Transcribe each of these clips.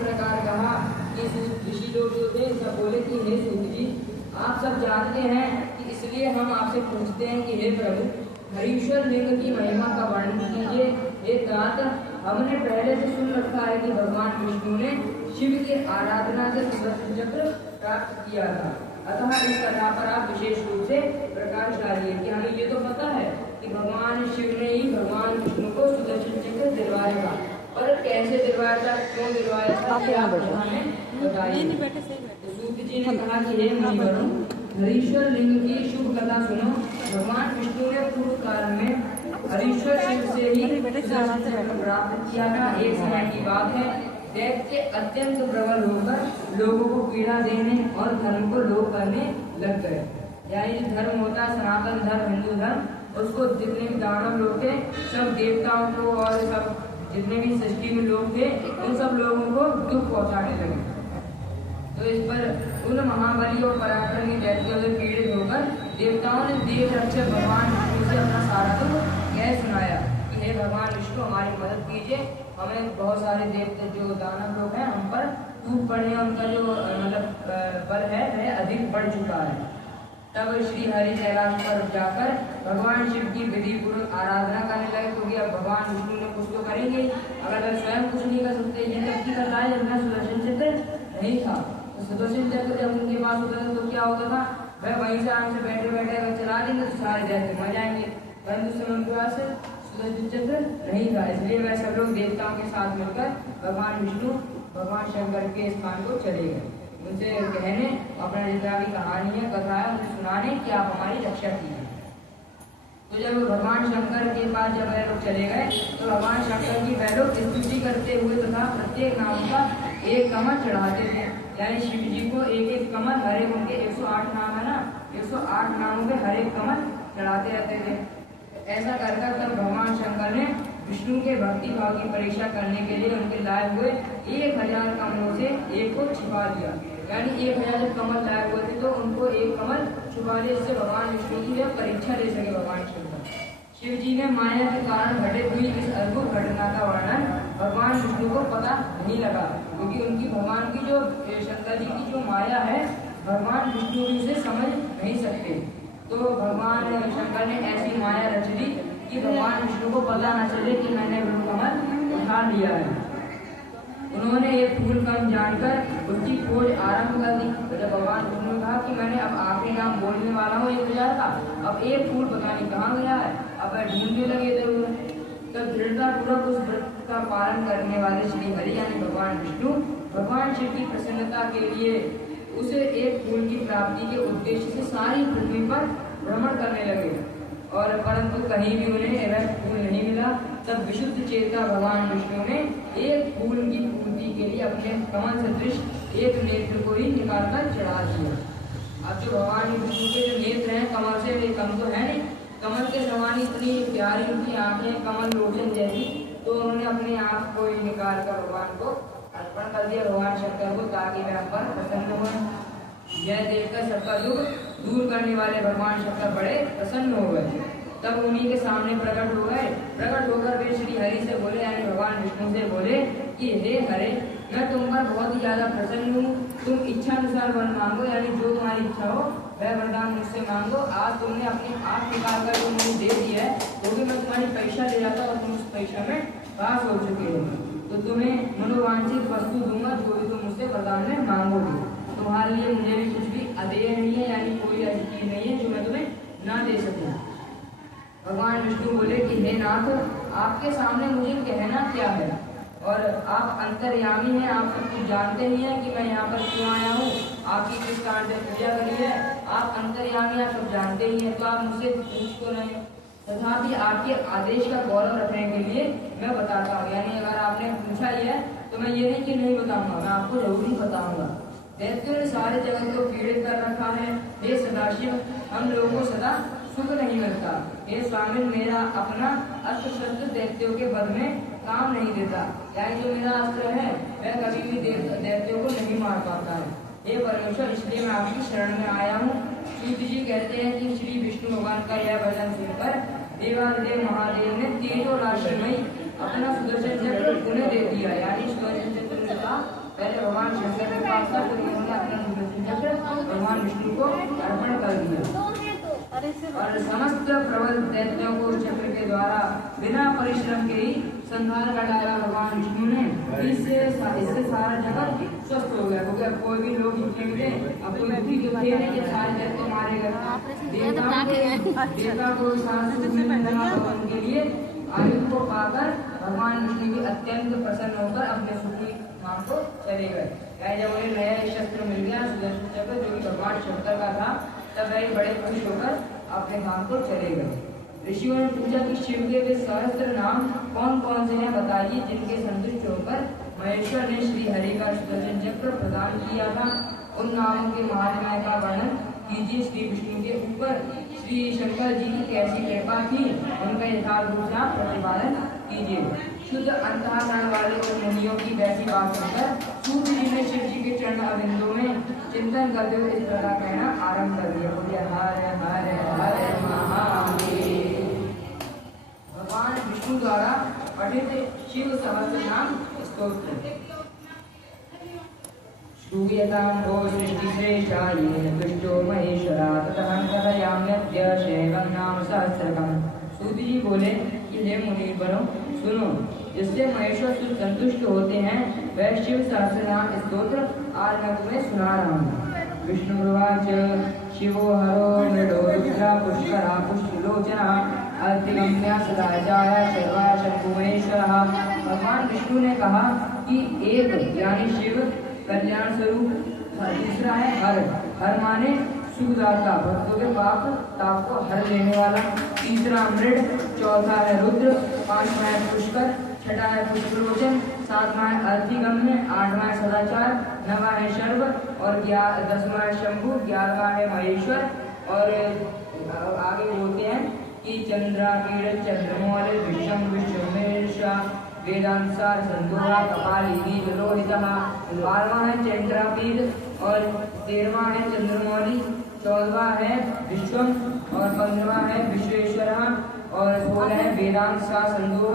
प्रकार कहा कि ऋषि लोग जो थे सब बोले कि हे सूत जी, आप सब जानते हैं कि इसलिए हम आपसे पूछते हैं कि हे प्रभु, हरीश्वर लिंग की महिमा का वर्णन कीजिए। हे तात, हमने पहले से सुन रखा है कि भगवान विष्णु ने शिव की आराधना से सुदर्शन चक्र प्राप्त किया था, अतः इस कथा पर आप विशेष रूप से प्रकाश डालिए। कि हमें ये तो पता है कि भगवान शिव ने ही भगवान विष्णु को सुदर्शन चक्र दिलवाया था, पर कैसे दिलवाया था, क्यों दिलवाया था, बताइए। सूत जी ने कहा कि हे मुनिवरों, हरीश्वर लिंग की शुभ कथा सुनो। भगवान विष्णु ने पूर्व काल में हरीश्वर शिव से ही सुदर्शन चक्र प्राप्त किया था। एक समय की बात है, दैत्य अत्यंत प्रबल होकर लोगों को पीड़ा देने और धर्म को लोप करने लग गए। यानी जो धर्म होता है सनातन धर्म, हिंदू धर्म, उसको जितने भी दानव लोग थे, सब देवताओं को और सब जितने भी सृष्टि में लोग थे, उन सब लोगों को दुख पहुंचाने लगे। तो इस पर उन महाबली और पराक्रमी दैत्यों से पीड़ित होकर देवताओं ने देव रक्षक भगवान विष्णु से अपना सारा दुख कह सुनाया कि हे भगवान विष्णु, हमारी मदद कीजिए, हमें बहुत सारे देवते जो दानव लोग हैं हम पर टूट पड़े हैं, उनका जो मतलब बल है वह अधिक बढ़ चुका है। तब श्री हरि कैलाश पर जाकर भगवान शिव की विधि पूर्वक आराधना करने लगे, क्योंकि अब भगवान विष्णु ने कुछ तो करेंगे, अगर स्वयं कुछ नहीं कर सकते, ये तब की कथा है जब सुदर्शन चक्र नहीं था। तो सुदर्शन चक्र जब उनके पास होता था तो क्या होता था, वह वहीं से आराम से बैठे बैठे अगर चला देंगे तो सारे दैत्य मर जाएंगे, परंतु समय उनके पास सुदर्शन चक्र नहीं था, इसलिए वह सब लोग देवताओं के साथ मिलकर भगवान विष्णु भगवान शंकर के स्थान को चले गए, उनसे कहने अपना जितना भी कहानी है कथा है उन्हें सुनाने कि आप हमारी रक्षा कीजिए। तो जब भगवान शंकर के पास जब वह लोग चले गए तो भगवान शंकर की वह लोग स्तुति करते हुए तथा प्रत्येक नाम का एक कमल चढ़ाते थे। यानी शिव जी को एक एक कमल, हर एक उनके 108 नाम है ना, 108 नामों पे हर एक कमल चढ़ाते रहते थे। ऐसा कर तब भगवान शंकर ने विष्णु के भक्ति भाव की परीक्षा करने के लिए उनके लाए हुए 1000 कमलों से एक को छिपा दिया। यानी 1000 जब कमल लाए हुए थे तो उनको एक कमल छुपा दिया, जिससे भगवान विष्णु की वह परीक्षा ले सके। भगवान शिव जी ने माया के कारण घटित हुई इस अद्भुत घटना का वर्णन भगवान विष्णु को पता नहीं लगा, क्योंकि उनकी भगवान की जो शंकर जी की जो माया है भगवान विष्णु भी उसे समझ नहीं सकते। तो भगवान शंकर ने ऐसी माया रच दी कि भगवान विष्णु को पता न चले कि मैंने वो कमल उठा लिया है। उन्होंने एक फूल कम जानकर उसकी खोज आरंभ कर दी। तो जब भगवान विष्णु ने कहा कि मैंने अब आखिरी नाम बोलने वाला हूँ 1000 का, अब एक फूल पता नहीं कहाँ गया है, अब वह ढूंढने लगे थे। तब दृढ़तापूर्वक उस व्रत का पालन करने वाले श्री हरि यानी भगवान विष्णु भगवान शिव की प्रसन्नता के लिए उसे एक फूल की प्राप्ति के उद्देश्य से सारी पृथ्वी पर भ्रमण करने लगे, और परंतु कहीं भी उन्हें वह फूल नहीं मिला। तब विशुद्ध चेता भगवान विष्णु ने एक फूल की पूर्ति के लिए अपने कमल सदृश एक नेत्र को ही निकालकर चढ़ा दिया। अब जो भगवान विष्णु के जो नेत्र हैं कमल से वे कम तो है नहीं, कमल के समान इतनी प्यारी उनकी आंखें कमल लोचन जैसी, तो उन्होंने अपनी आंख को ही निकाल कर भगवान को अर्पण कर दिया भगवान शंकर को, ताकि वह पर प्रसन्न हो। यह देखकर सबका दुख दूर करने वाले भगवान शंकर बड़े प्रसन्न हो गए। तब उन्हीं के सामने प्रकट हो गए। प्रकट होकर वे श्री हरि से बोले यानी भगवान विष्णु से बोले कि हे हरे, मैं तुम पर बहुत ही ज्यादा प्रसन्न हूँ, तुम इच्छा अनुसार वर मांगो, यानी जो तुम्हारी इच्छा हो वह वरदान मुझसे मांगो। आज तुमने अपनी आँख निकाल कर जो मुझे दे दी है, वो भी मैं तुम्हारी परीक्षा ले जाता और तुम उस परीक्षा में पास हो चुके हो, तो तुम्हें मनोवांछित वस्तु दूंगा जो भी तुम मुझसे वरदान में मांगोगे। तुम्हारे लिए मुझे भी कुछ भी अदेय नहीं है, यानी कोई ऐसी चीज नहीं है जो मैं तुम्हें ना दे सकूं। भगवान विष्णु बोले कि हे नाथ, आपके सामने मुझे कहना क्या है, और आप अंतर्यामी हैं, आप सब कुछ जानते ही हैं कि मैं यहाँ पर क्यों आया हूँ, आपकी किस कारण से पूजा करी है, आप अंतर्यामी आप सब जानते ही हैं, तो आप मुझसे पूछ तो नहीं। तथापि आपके आदेश का गौरव रखने के लिए मैं बताता हूँ, यानी अगर आपने पूछा ही है तो मैं ये नहीं कि नहीं बताऊंगा, मैं आपको जरूरी बताऊंगा। दैत्यों ने सारे जगत को पीड़ित कर रखा है, हे सदाशिव, हम लोगों को सदा सुख नहीं मिलता। हे स्वामी, मेरा अपना अस्त्र शस्त्र दैत्यों के वध में काम नहीं देता, यानी जो मेरा अस्त्र है वह कभी भी दैत्यों को नहीं मार पाता है। हे परमेश्वर, इसलिए मैं आपकी शरण में आया हूँ। सूत जी कहते हैं कि श्री विष्णु भगवान का यह वचन सुनकर देवादिदेव महादेव ने तेजो राशि में अपना सुदर्शन चक्र उन्हें दे दिया, यानी सुदर्शन चक्र का पहले भगवान शंकर के पास था, फिर उन्होंने अपना सुदर्शन चक्र भगवान विष्णु को अर्पण कर दिया और समस्त प्रबल दैत्यों को चक्र के द्वारा बिना परिश्रम के ही संहार कर डाला भगवान विष्णु ने। इससे सारा जगत स्वस्थ हो गया, क्योंकि अब कोई भी लोग जितने भी थे, अब कोई दुखी जो थे नहीं कि सारे दैत्य मारे गए। देवता को उनके लिए आयु को पाकर भगवान विष्णु भी अत्यंत प्रसन्न होकर अपने सुखी धाम को चले गए। जब उन्हें नया शस्त्र मिल गया सुदर्शन चक्र, जो कि भगवान शंकर का था, तब वह बड़े खुश होकर अपने धाम को चले गए। ऋषियों ने पूछा कि शिव के वे सहस्त्र नाम कौन कौन से हैं, बताइए, जिनके संतुष्ट होकर महेश्वर ने श्री हरि का सुदर्शन चक्र प्रदान किया था। उन नामों के महात्म्य का वर्णन कीजिए। श्री विष्णु के ऊपर श्री शंकर जी की कैसी कृपा थी, उनका यथार्थ रूप से प्रतिपादन कीजिए। शुद्ध अंतःकरण वाले उन मुनियों की वैसी बात सुनकर सूत जी ने शिव जी के चरण अविंदों में चिंतन करते हुए इस प्रकार कहना आरंभ कर दिया। बोलिए हरे हरे हरे महादेव। भगवान विष्णु द्वारा पठित शिव सहस्त्र नाम स्तोत्र। श्रूयतां भो सृष्टिश्रेष्ठा येन तुष्टो महेश्वरा ततः कथयाम्यद्य शैवं नाम सहस्रकम्। सूत जी बोले कि हे मुनिवरों, सुनो, जिससे महेश्वर संतुष्ट होते हैं वह शिव सहस्रनाम स्तोत्र आज मैं तुम्हें सुना रहा हूँ। विष्णुर्वाच शिवो हरो मृडो रुद्रा पुष्करा पुष्टिलोचना अतिगम्या सदाचार्य सर्वा शंभुमेश्वरः। भगवान विष्णु ने कहा कि एक यानी शिव कल्याण स्वरूप, दूसरा है हर, हर माने सुखदाता, भक्तों के पाप ताप को हर लेने वाला, तीसरा मृड, चौथा है रुद्र, पांचवा है पुष्कर, छठा है पुष्पलोचन, सातवां है अतिगम्य, आठवां है सदाचार, नवा है शर्व और 10वां है शंभु, 11वां है महेश्वर। और आगे बोलते हैं कि चंद्रापीड़ चंद्रमौल विश्वम विश्वमेशा वेदांसार संदोहा कपाली लोहितः। 12वां है चंद्रापीड़ और 13वां है चंद्रमौली, 14वां है विश्वम और 15वां है विश्वेश्वर और 16 है वेदांत सा संदोह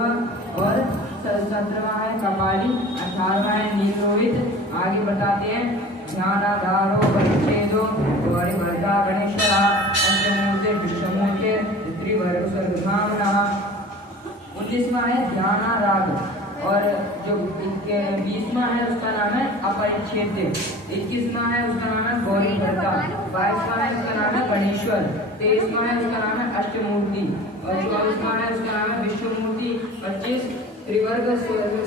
और 17वां है कपाली, 18वां है नीलोहित। आगे बताते हैं ध्यानाधारो परिच्छेदो गौरीवर्गा गणेश्वरा पंचमूर्ति विश्वमूर्ति त्रिवर्ग सर्वधामनः। 19वां है ध्यानाराग और जो 20वां है उसका नाम है अपरिच्छेद्य, 21वां है उसका नाम है गौरीवर्गा, 22वां है उसका नाम है गणेश्वर, 23वां है उसका नाम है अष्टमूर्ति और 24वां है उसका नाम है विश्वमूर्ति, 25 त्रिवर्ग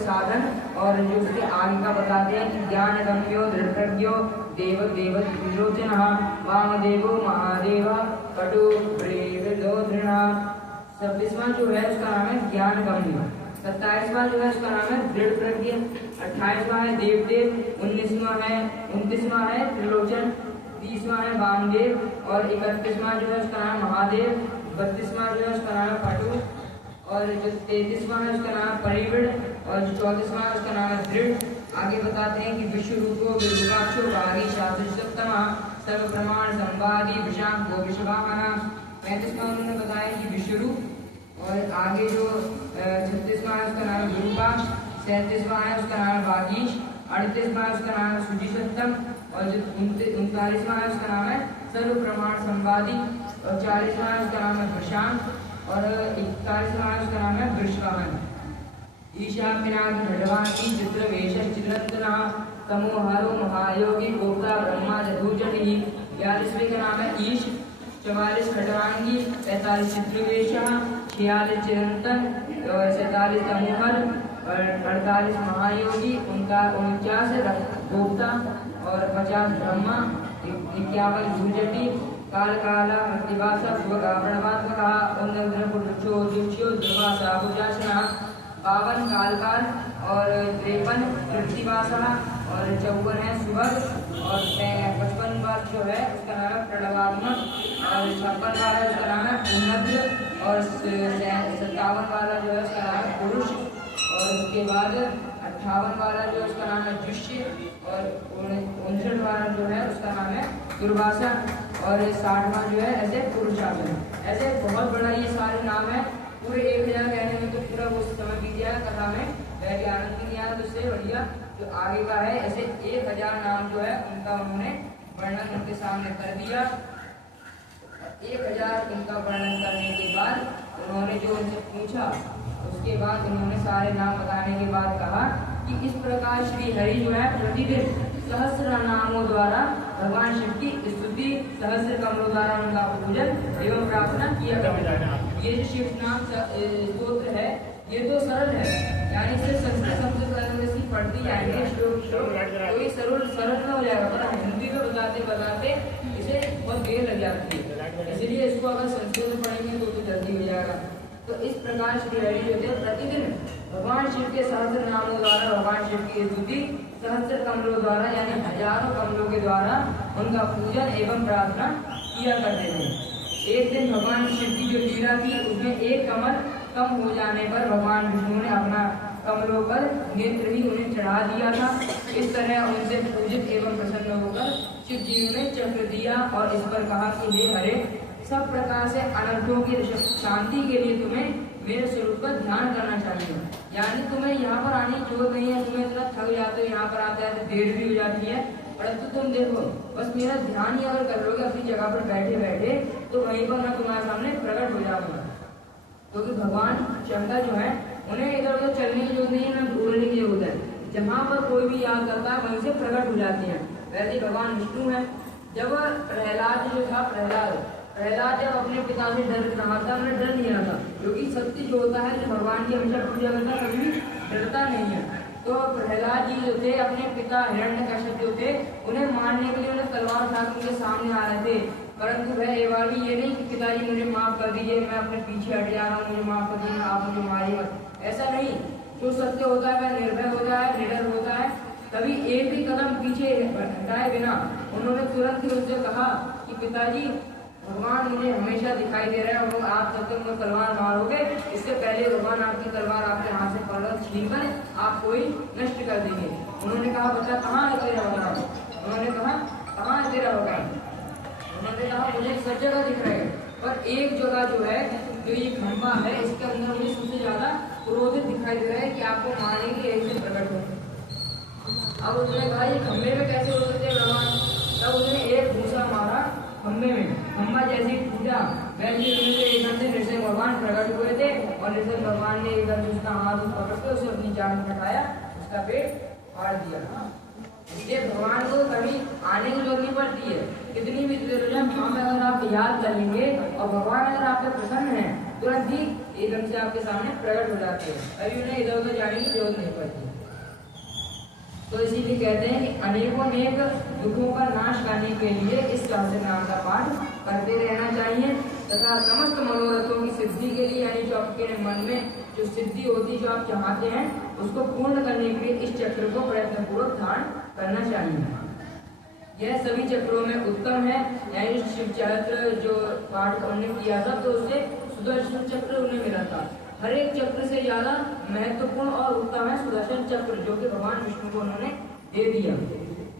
साधन। और जो उसके आगे का बताते हैं कि ज्ञान गम्यो दृढ़प्रज्ञो देव देव त्रिलोचनः वामदेवो महादेव कटु प्रेविदो दृढ़। 26वां जो है उसका नाम है ज्ञान गम्य, 27वां जो है उसका नाम है दृढ़ प्रज्ञ, 28वां है देवदेव, 29वां है त्रिलोचन, 30वां है वामदेव और 31वां जो है उसका नाम महादेव, 32वां जो है उसका नाम है पटु और जो 33वां है उसका नाम है परिविड़ और जो 34वां है उसका नाम है दृढ़। आगे बताते हैं कि विश्व रूपो विरूपाक्षो भागी शास्त्रोत्तमा सर्व प्रमाण संवादी विशांको विश्ववाहना। 35वां उन्होंने बताया कि विश्वरूप और आगे जो 36वां है उसका नाम है विरूपाक्ष, 37वां है उसका नाम है वागीश, 38वां है उसका नाम है सुजिसत्तम और जो 39वां है उसका नाम है सर्व प्रमाण संवादी और 40वां है उसका नाम है प्रशांत और 41वां है उसका नाम है वृषवाहन। ईशा पिनाक भगवानी चित्र वेश चित्रंतना तमोहारो महायोगी गोप्ता ब्रह्मा जधूजटी। 42वें का नाम है ईश, 44 खटवांगी, 45 चित्रवेश, 46 चिरंतन और 47 तमोहर और 48 महायोगी, 49 गोप्ता और 50 ब्रह्मा, 51 भूजटी काल काला मृतिवासा सुभगावणवात्मका उन्नद्रपुरुषो दुष्यो दुर्वासा भुजासना। 52 कालकाल और 53 कृतिवासा और 54 है सुभग और 55 बार जो है उसका नाम है प्रणवात्मक और 56 बार है उसका नाम है उन्नद्र और 57 वाला जो है उसका नाम है पुरुष और उसके बाद 58 वाला जो है उसका नाम है दृश्य और 59 वाला जो है उसका नाम है दुर्वासा और 60वां जो है ऐसे पुरुषासन। ऐसे बहुत बड़ा ये सारे नाम है, पूरे 1000 कहने में तो पूरा वो समय बीत जाएगा कथा में, बैठ के आनंद नहीं आया तो उससे बढ़िया जो आगे का है, ऐसे 1000 नाम जो है उनका उन्होंने वर्णन उनके सामने कर दिया। 1000 उनका वर्णन करने के बाद उन्होंने जो उनसे पूछा, उसके बाद उन्होंने सारे नाम बताने के बाद कहा कि इस प्रकार श्री हरि जो है प्रतिदिन सहस्र नामों द्वारा भगवान शिव की स्तुति, सहस्र कमलों द्वारा उनका पूजन एवं प्रार्थना किया करते। ये जो शिव नाम स्तोत्र है ये तो सरल है, यानी इसे संस्कृत पढ़ती जाएंगे तो ये सरल में हो जाएगा, पर हिंदी में बताते बताते इसे बहुत देर लग जाती है, इसलिए इसको अगर संस्कृत में पढ़ेंगे तो जल्दी हो जाएगा। तो इस प्रकार श्री हरि जो थे प्रतिदिन भगवान शिव के सहस्र नामों द्वारा भगवान शिव की स्तुति, सहस्र कमलों द्वारा यानी हजारों कमलों के द्वारा उनका पूजन एवं प्रार्थना किया करते थे। एक दिन भगवान शिव की जो लीला थी उसमें एक कमल कम हो जाने पर भगवान विष्णु ने अपना कमलों पर नेत्र ही उन्हें चढ़ा दिया था। इस तरह उनसे पूजित एवं प्रसन्न होकर शिव जी ने चक्र दिया और इस पर कहा कि हे हरे, सब प्रकार से अनर्थों की शांति के लिए तुम्हें मेरे स्वरूप का ध्यान करना चाहिए। यानी तुम्हें यहाँ पर आने की जरूरत नहीं है, तुम्हें इतना थक जाते हो, यहाँ पर आते आते देर भी हो जाती है, परंतु तुम देखो बस मेरा ध्यान ही अगर कर लोगे अपनी जगह पर बैठे बैठे तो वहीं पर मैं तुम्हारे सामने प्रकट हो जाऊंगा। क्योंकि भगवान शंकर जो है उन्हें इधर उधर चलने की जरूरत नहीं है, ना ढूंढने की जरूरत है, जहाँ पर कोई भी याद करता है वहीं से प्रकट हो जाती है। वैसे भगवान विष्णु है। जब प्रहलाद जो था, प्रहलाद जब अपने पिता से डर रहा था, उन्हें डर नहीं रहा था, क्योंकि सत्य जो होता है जो भगवान की हमेशा पूजा करता है कभी भी डरता नहीं है। तो प्रहलाद जी जो थे अपने पिता हिरण्यकश्यप जो थे उन्हें मारने के लिए उन्हें तलवार उठाकर उनके सामने आ रहे थे, परंतु वह ये वाली ये नहीं कि पिताजी मुझे माफ कर दीजिए, मैं अपने पीछे हट जा रहा हूँ, मुझे माफ कर दीजिए, आप मुझे मारिए मत। ऐसा नहीं, जो सत्य होता है वह निर्भय होता है, निडर होता है। कभी एक भी कदम पीछे हटाए बिना उन्होंने तुरंत ही उनसे कहा कि पिताजी भगवान मुझे हमेशा दिखाई दे रहा है और आप जब तक मुझे तलवार मारोगे इससे पहले भगवान आपकी तलवार आपके हाथ से पकड़ छीन कर आपको ही नष्ट कर देंगे। उन्होंने कहा बच्चा कहाँ है तेरा भगवान? उन्होंने कहा कहाँ है तेरा भगवान? उन्होंने कहा मुझे सब जगह दिख रहा है, पर एक जगह जो है जो ये खंबा है इसके अंदर मुझे सबसे ज्यादा क्रोधित दिखाई दे रहा है कि आपको मारने के लिए ऐसे प्रकट हो। अब उसने कहा ये खंबे में कैसे हो सकते भगवान? तब उसने एक घूसा मारा खंबे में, खंबा जैसे टूटा वैसे एकदम से नृसिंह भगवान प्रकट हुए थे और नृसिंह भगवान ने एकदम से उसका हाथ पकड़ के उसे अपनी जान हटाया, उसका पेट फाड़ दिया। इसलिए भगवान को कभी आने की जरूरत नहीं पड़ती है, कितनी भी देर हो जाए में अगर आप याद करेंगे और भगवान अगर आप पे प्रसन्न है तुरंत ही एकदम से आपके सामने प्रकट हो जाते हैं, अभी उन्हें इधर उधर जाने की जरूरत नहीं पड़ती। तो इसीलिए कहते हैं कि अनेकों अनेक दुखों का नाश करने के लिए इस सहस्र नाम का पाठ करते रहना चाहिए तथा समस्त मनोरथों की सिद्धि के लिए, यानी जो आपके मन में जो सिद्धि होती है जो आप चाहते हैं उसको पूर्ण करने के लिए इस चक्र को प्रयत्नपूर्वक धारण करना चाहिए। यह सभी चक्रों में उत्तम है, यानी शिव चक्र जो पाठ हमने किया था तो उससे सुदर्शन चक्र उन्हें मिला था। हर एक चक्र से ज्यादा महत्वपूर्ण और उत्तम है सुदर्शन चक्र जो कि भगवान विष्णु को उन्होंने दे दिया।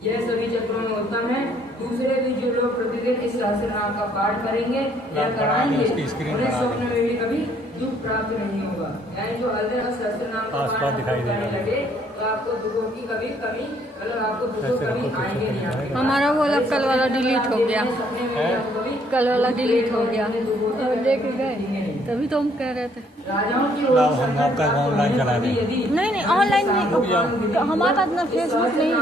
यह सभी चक्रों में उत्तम है। दूसरे भी जो लोग प्रतिदिन इस सहस्र नाम का पाठ करेंगे या कराएंगे उन्हें स्वप्न में भी कभी दुख प्राप्त नहीं होगा। यानी जो हर दिन सहस्र नाम का पाठ करने लगे तो आपको दुखों की कभी कमी मतलब आपको दुखों कभी आएंगे नहीं। हमारा वो वाला कल वाला डिलीट हो गया, कल वाला डिलीट हो गया, देख गए तभी तो हम कह रहे थे हम आपका ऑनलाइन करा दें। नहीं ऑनलाइन नहीं, हमारे पास ना फेसबुक नहीं है,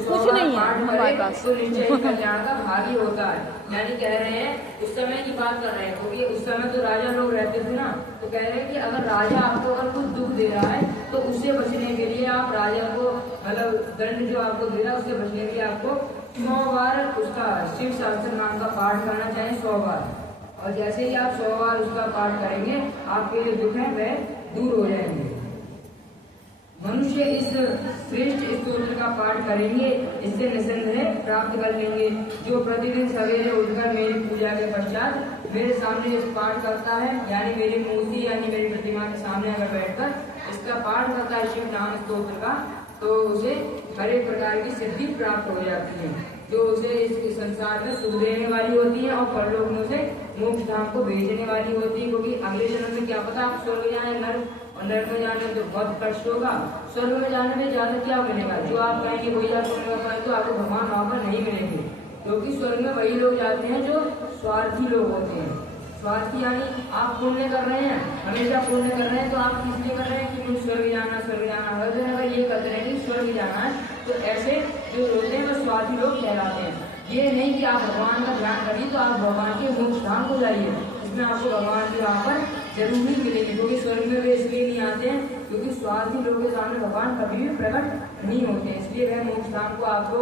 कुछ नहीं है हमारे पास। कल्याण का भागी होता है, यानी कह रहे हैं उस समय की बात कर रहे हैं क्योंकि उस समय तो राजा लोग रहते थे ना, तो कह रहे हैं कि अगर राजा आपको अगर कुछ दुख दे रहा है तो उससे बचने के लिए आप राजा को मतलब दंड जो आपको दे रहा है उससे बचने के लिए आपको 100 बार उसका शिव सहस्त्र नाम का पाठ करना चाहिए, 100 बार। और जैसे ही आप 100 बार उसका पाठ करेंगे आपके जो दुख है वह दूर हो जाएंगे। मनुष्य इस श्रेष्ठ स्तोत्र का पाठ करेंगे इससे निसंदेह प्राप्त कर लेंगे। जो प्रतिदिन सवेरे उठकर मेरी पूजा के पश्चात मेरे सामने इस पाठ करता है, यानी मेरी मूर्ति यानी मेरी प्रतिमा के सामने अगर बैठकर इसका पाठ करता है शिव नाम स्तोत्र का, तो उसे हर एक प्रकार की सिद्धि प्राप्त हो जाती है जो उसे इस संसार में सुख देने वाली होती है और परलोक में उसे मोक्ष धाम को भेजने वाली होती है। क्योंकि अगले जन्म में क्या पता आप स्वर्ग जाए नर्क, और नर्क में जाने तो बहुत कष्ट होगा, स्वर्ग में जाने में ज्यादा क्या मिलेगा? जो आप कहेंगे वही आप पुण्य कर पाए तो आपको भगवान वहां पर नहीं मिलेंगे, क्योंकि स्वर्ग में वही लोग जाते हैं जो स्वार्थी लोग होते हैं। स्वार्थी यानी आप पुण्य कर रहे हैं, हमेशा पुण्य कर रहे हैं, तो आप किस लिए कर रहे हैं कि मुझे स्वर्ग जाना स्वर्ग जाना। अगर ये कहते हैं कि स्वर्ग जाना है तो ऐसे जो होते हैं वो स्वार्थी लोग कहलाते हैं। ये नहीं कि आप भगवान का ध्यान करिए तो आप भगवान के मोक्ष धाम को जाइए, इसमें आपको भगवान की वहाँ पर जरूर ही मिलेगी, क्योंकि स्वर्ग में वे इसलिए नहीं आते हैं क्योंकि स्वार्थी लोगों के सामने भगवान कभी भी प्रकट नहीं होते, इसलिए वह मोक्ष धाम को आपको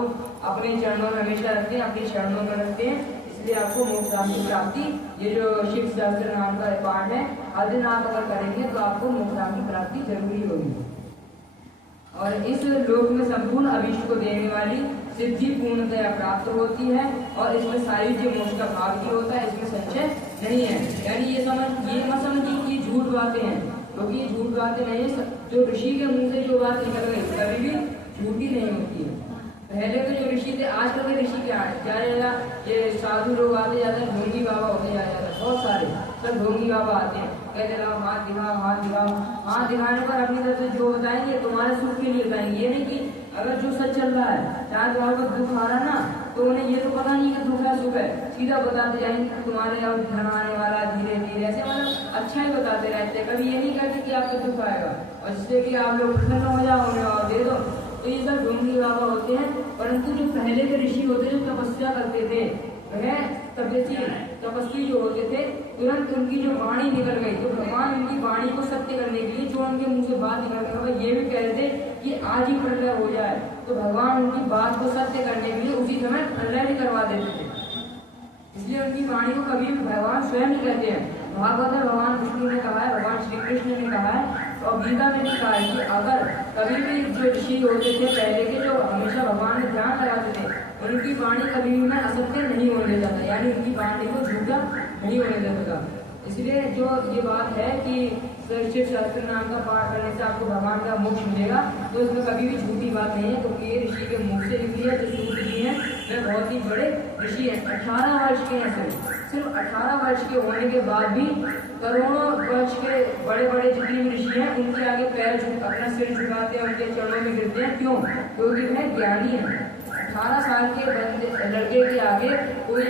अपने चरणों में हमेशा रखते हैं, अपने चरणों में रखते हैं, इसलिए आपको मोक्ष धाम की प्राप्ति, ये जो शिव शास्त्र नाम का पाठ है, हर दिन आप अगर करेंगे तो आपको मोक्ष धाम की प्राप्ति जरूरी होगी। और इस लोक में संपूर्ण अभीष्ट को देने वाली सिद्धि पूर्णतया प्राप्त होती है, और इसमें सायुज्य मोक्ष का भाग भी होता है, इसमें संशय नहीं है। यानी ये मत समझिए कि झूठ बातें हैं, क्योंकि ये झूठ बातें नहीं है। जो ऋषि के मुंह से जो बात निकल गई कभी भी झूठी नहीं होती है। पहले तो जो ऋषि थे, आजकल के ऋषि क्या ज्यादा ये साधु लोग आते जाते हैं, ढोंगी बाबा होते जाते हैं, बहुत सारे सब ढोंगी बाबा आते हैं, कहते रहो हाथ दिखाओ हाथ दिखाओ, हाथ दिखाने पर अपनी तरफ से जो बताएंगे तुम्हारे सुख के लिए बताएंगे। ये नहीं कि अगर जो सच चल रहा है, चाहे तुम्हारे को दुख आ रहा ना, तो उन्हें ये तो पता नहीं कि दुख है सुख है, सीधा बताते जाएंगे कि तुम्हारे अब धन आने वाला धीरे धीरे, ऐसे मतलब अच्छा ही बताते रहते हैं। कभी ये नहीं कहते कि आपको दुख आएगा और जिससे कि आप लोग प्रसन्न हो जाओ उन्हें और दे दो। तो ये सब ढोंगी बाबा होते हैं। परंतु जो पहले के ऋषि होते जो तपस्या करते थे, वह तपस्वी जो होते थे, तुरंत उनकी जो वाणी निकल गई तो भगवान उनकी वाणी को सत्य करने के लिए जो उनके मुंह से बात निकल गई, वह ये भी कह रहे थे कि आज ही प्रलय हो जाए, तो भगवान उनकी बात को सत्य करने के लिए उसी समय प्रलय भी करवा देते थे। इसलिए उनकी वाणी को कभी भी भगवान स्वयं नहीं कहते हैं। भागवत में भगवान विष्णु ने कहा है, भगवान श्री कृष्ण ने कहा है, और गीता में भी कहा है कि अगर कभी भी जो ऋषि होते थे पहले के, जो हमेशा भगवान में ध्यान लगाते थे, उनकी वाणी कभी भी मैं असत्य नहीं होने देता था, यानी उनकी वाणी को झूठा नहीं होने देता था। इसलिए जो ये बात है कि शिव शास्त्र नाम का पाठ करने से आपको भगवान का मोक्ष मिलेगा, तो इसमें कभी भी झूठी बात नहीं है, क्योंकि ये ऋषि के मुख से निकली है। जो सूत जी हैं वे बहुत ही बड़े ऋषि हैं, 18 वर्ष के हैं, सिर्फ 18 वर्ष के होने के बाद भी करोड़ों वर्ष के बड़े बड़े जितने भी ऋषि हैं उनके आगे पैर अपना सिर झुकाते हैं, उनके चरणों में गिरते हैं। क्यों? क्योंकि वह ज्ञानी है। 18 साल के लड़के के आगे कोई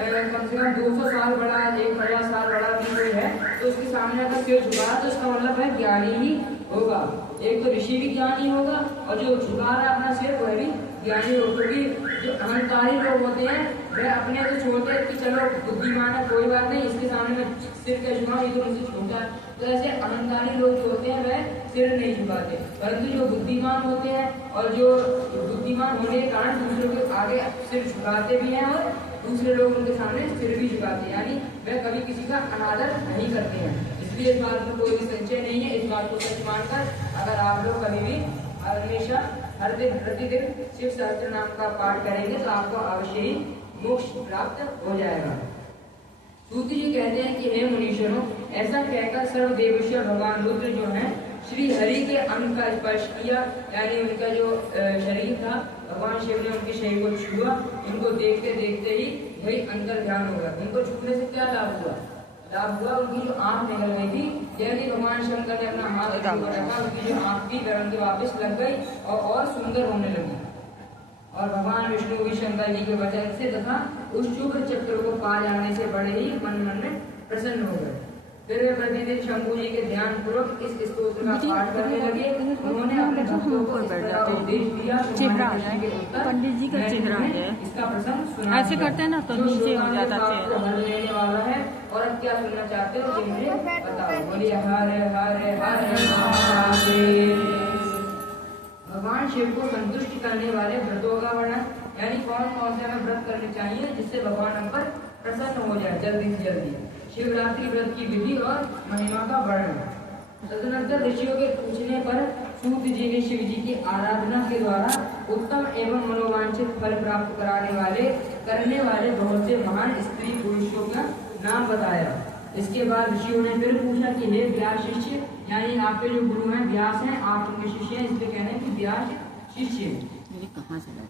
अगर कम से कम 200 साल बड़ा, 1000 साल बड़ा भी कोई है, तो उसके सामने अगर सिर झुका तो इसका मतलब है ज्ञानी ही होगा। एक तो ऋषि भी ज्ञानी होगा और जो झुका रहा है अपना सिर वह भी ज्ञानी होगा। क्योंकि जो अहंकारी लोग होते हैं वह अपने को छोड़ते हैं कि चलो बुद्धिमान है कोई बात नहीं, इसके सामने में सिर का झुकाऊं, ये तो मुझसे छोटा है। तो ऐसे अहंकारी लोग जो होते हैं वह सिर नहीं झुकाते, परंतु जो बुद्धिमान होते हैं और जो बुद्धिमान होने के कारण दूसरों के आगे सिर झुकाते भी हैं और दूसरे लोग उनके सामने सिर भी झुकाते हैं, यानी वह कभी किसी का अनादर नहीं करते हैं। इसलिए इस बात में कोई भी संशय नहीं है। इस बात को सच मानकर अगर आप लोग कभी भी हमेशा हर दिन प्रतिदिन शिव सहस्त्र नाम का पाठ करेंगे तो आपको अवश्य ही मोक्ष प्राप्त हो जाएगा। सूत जी कहते हैं कि हे मुनीश्वरों, ऐसा कहकर सर्वदेवेश्वर भगवान रुद्र जो है श्री हरि के अंग का स्पर्श किया, यानी उनका जो शरीर था, भगवान शिव ने उनके शरीर को छुआ। इनको देखते देखते ही वही अंतर ध्यान हो गया। उनको छूने से क्या लाभ हुआ? लाभ हुआ उनकी जो आंख निकल गई थी, जैसे भगवान शंकर ने अपना हाथ रखा, उनकी जो आंख थी गरम के वापस लग गई और सुंदर होने लगी। और भगवान विष्णु भी शंकर जी के वचन से तथा उस शुभ चक्र को पा जाने से बड़े ही मन में प्रसन्न हो गए। फिर वे प्रतिदिन शंभू जी के ध्यान पूर्वक इस स्तोत्र का पाठ करने लगे। उन्होंने अपने भक्तों को उपदेश दिया, पंडित जी का चेहरा है, इसका प्रसंग सुना। ऐसे करते हैं ना तो नीचे हो जाता है वाला है। और अब क्या सुनना चाहते हो कि मुझे बताओ। बोलिए हरे हरे हरे महादेव। भगवान शिव को संतुष्ट करने वाले व्रतों का वर्णन, यानी कौन कौन से हमें व्रत करने चाहिए जिससे भगवान हम पर प्रसन्न हो जाए जल्दी से जल्दी। शिवरात्रि व्रत की विधि और महिमा का वर्णन। तदनंतर ऋषियों के पूछने पर सूत जी ने शिव जी की आराधना के द्वारा उत्तम एवं मनोवांछित फल प्राप्त करने वाले बहुत से महान स्त्री पुरुषों का नाम बताया। इसके बाद ऋषियों ने फिर पूछा कि हे व्यास शिष्य, यानी आपके जो गुरु हैं व्यास हैं, आप उनके शिष्य हैं, इसलिए कहने की व्यास शिष्य।